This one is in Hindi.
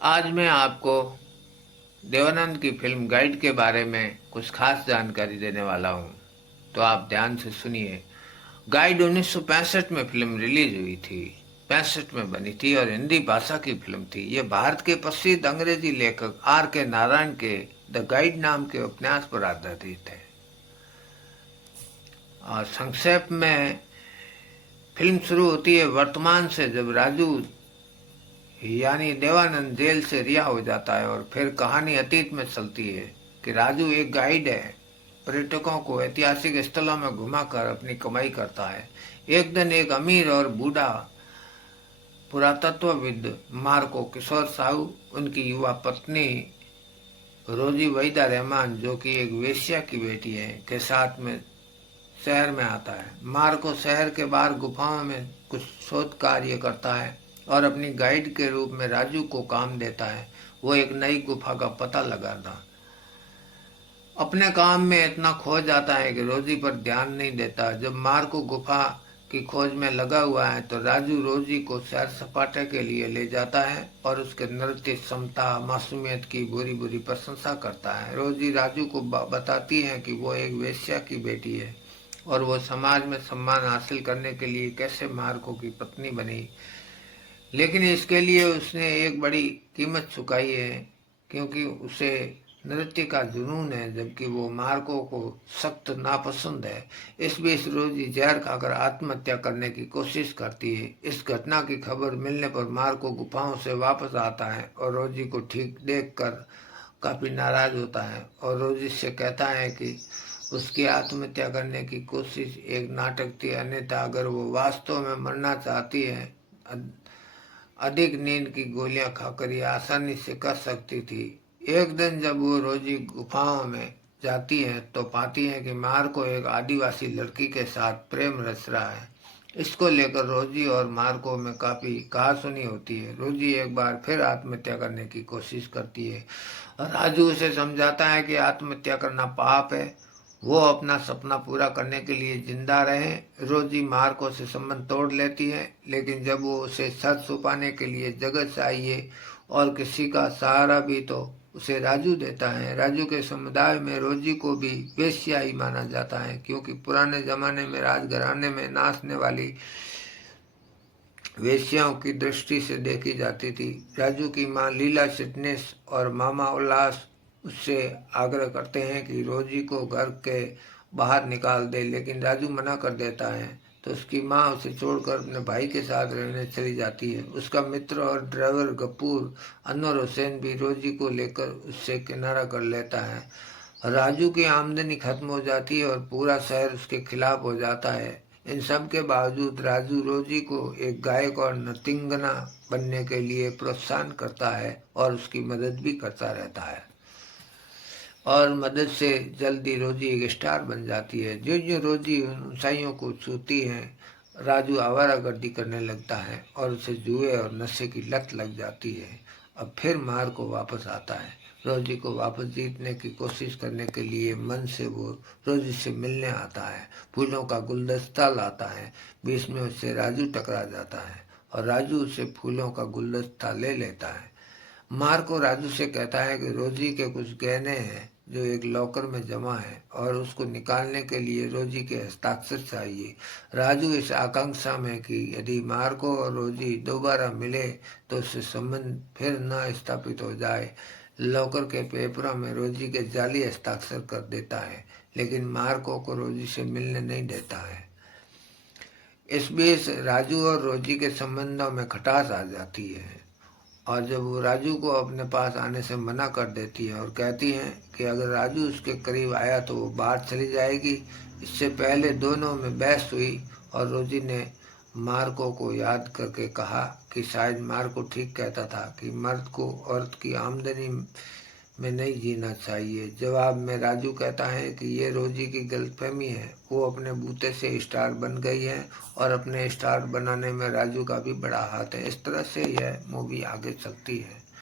आज मैं आपको देवानंद की फिल्म गाइड के बारे में कुछ खास जानकारी देने वाला हूँ। तो आप ध्यान से सुनिए। गाइड 1965 में फिल्म रिलीज हुई थी। 65 में बनी थी और हिंदी भाषा की फिल्म थी। ये भारत के प्रसिद्ध अंग्रेजी लेखक R.K. नारायण के द गाइड नाम के उपन्यास पर आधारित है। और संक्षेप में फिल्म शुरू होती है वर्तमान से, जब राजू यानी देवानंद जेल से रिहा हो जाता है। और फिर कहानी अतीत में चलती है कि राजू एक गाइड है, पर्यटकों को ऐतिहासिक स्थलों में घुमाकर अपनी कमाई करता है। एक दिन एक अमीर और बूढ़ा पुरातत्वविद मार्को किशोर साहू, उनकी युवा पत्नी रोजी वहीदा रहमान, जो कि एक वेश्या की बेटी है, के साथ में शहर में आता है। मार्को शहर के बाहर गुफाओं में कुछ शोध कार्य करता है और अपनी गाइड के रूप में राजू को काम देता है। वो एक नई गुफा का पता लगाना। अपने काम में इतना खो जाता है कि रोजी पर ध्यान नहीं देता। जब मार्को गुफा की खोज में लगा हुआ है तो राजू रोजी को सैर सपाटे के लिए ले जाता है और उसके नृत्य क्षमता, मासूमियत की बुरी बुरी प्रशंसा करता है। रोजी राजू को बताती है कि वो एक वेश्या की बेटी है और वो समाज में सम्मान हासिल करने के लिए कैसे मार्को की पत्नी बनी, लेकिन इसके लिए उसने एक बड़ी कीमत चुकाई है, क्योंकि उसे नृत्य का जुनून है, जबकि वो मार्को को सख्त नापसंद है। इस बीच रोजी जहर खाकर आत्महत्या करने की कोशिश करती है। इस घटना की खबर मिलने पर मार्को गुफाओं से वापस आता है और रोजी को ठीक देखकर काफी नाराज होता है और रोजी से कहता है कि उसकी आत्महत्या करने की कोशिश एक नाटक थी, अन्यथा अगर वो वास्तव में मरना चाहती है अधिक नींद की गोलियां खाकर ये आसानी से कर सकती थी। एक दिन जब वो रोजी गुफाओं में जाती है तो पाती है कि मार्को एक आदिवासी लड़की के साथ प्रेम रच रहा है। इसको लेकर रोजी और मार्को में काफी कहासुनी होती है। रोजी एक बार फिर आत्महत्या करने की कोशिश करती है और राजू उसे समझाता है कि आत्महत्या करना पाप है, वो अपना सपना पूरा करने के लिए जिंदा रहे। रोजी मार्को से संबंध तोड़ लेती है, लेकिन जब वो उसे सच छुपाने के लिए जगह चाहिए और किसी का सहारा भी, तो उसे राजू देता है। राजू के समुदाय में रोजी को भी वेश्या ही माना जाता है, क्योंकि पुराने जमाने में राजघराने में नाचने वाली वेश्याओं की दृष्टि से देखी जाती थी। राजू की मां लीला चिटनेस और मामा उल्लास उससे आग्रह करते हैं कि रोजी को घर के बाहर निकाल दे, लेकिन राजू मना कर देता है। तो उसकी मां उसे छोड़कर अपने भाई के साथ रहने चली जाती है। उसका मित्र और ड्राइवर गफूर अनवर हुसैन भी रोजी को लेकर उससे किनारा कर लेता है। राजू की आमदनी खत्म हो जाती है और पूरा शहर उसके खिलाफ हो जाता है। इन सब के बावजूद राजू रोजी को एक गायक और नृत्यंगना बनने के लिए प्रोत्साहन करता है और उसकी मदद भी करता रहता है। और मदद से जल्दी रोजी एक स्टार बन जाती है। जो जो रोजी उन ऊंचाइयों को छूती है, राजू आवारागर्दी करने लगता है और उसे जुए और नशे की लत लग जाती है। अब फिर मार को वापस आता है। रोजी को वापस जीतने की कोशिश करने के लिए मन से वो रोजी से मिलने आता है, फूलों का गुलदस्ता लाता है। बीच में उससे राजू टकरा जाता है और राजू उसे फूलों का गुलदस्ता ले लेता है। मार्को राजू से कहता है कि रोजी के कुछ गहने हैं जो एक लॉकर में जमा है और उसको निकालने के लिए रोजी के हस्ताक्षर चाहिए। राजू इस आकांक्षा में कि यदि मार्को और रोजी दोबारा मिले तो उससे संबंध फिर न स्थापित हो जाए, लॉकर के पेपरों में रोजी के जाली हस्ताक्षर कर देता है, लेकिन मार्को को रोजी से मिलने नहीं देता है। इस बीच राजू और रोजी के संबंधों में खटास आ जाती है और जब वो राजू को अपने पास आने से मना कर देती है और कहती है कि अगर राजू उसके करीब आया तो वो बाहर चली जाएगी। इससे पहले दोनों में बहस हुई और रोजी ने मार्को को याद करके कहा कि शायद मार्को ठीक कहता था कि मर्द को औरत की आमदनी में नहीं जीना चाहिए। जवाब में राजू कहता है कि ये रोजी की गलतफहमी है, वो अपने बूते से स्टार बन गई है और अपने स्टार बनाने में राजू का भी बड़ा हाथ है। इस तरह से यह मूवी आगे चलती है।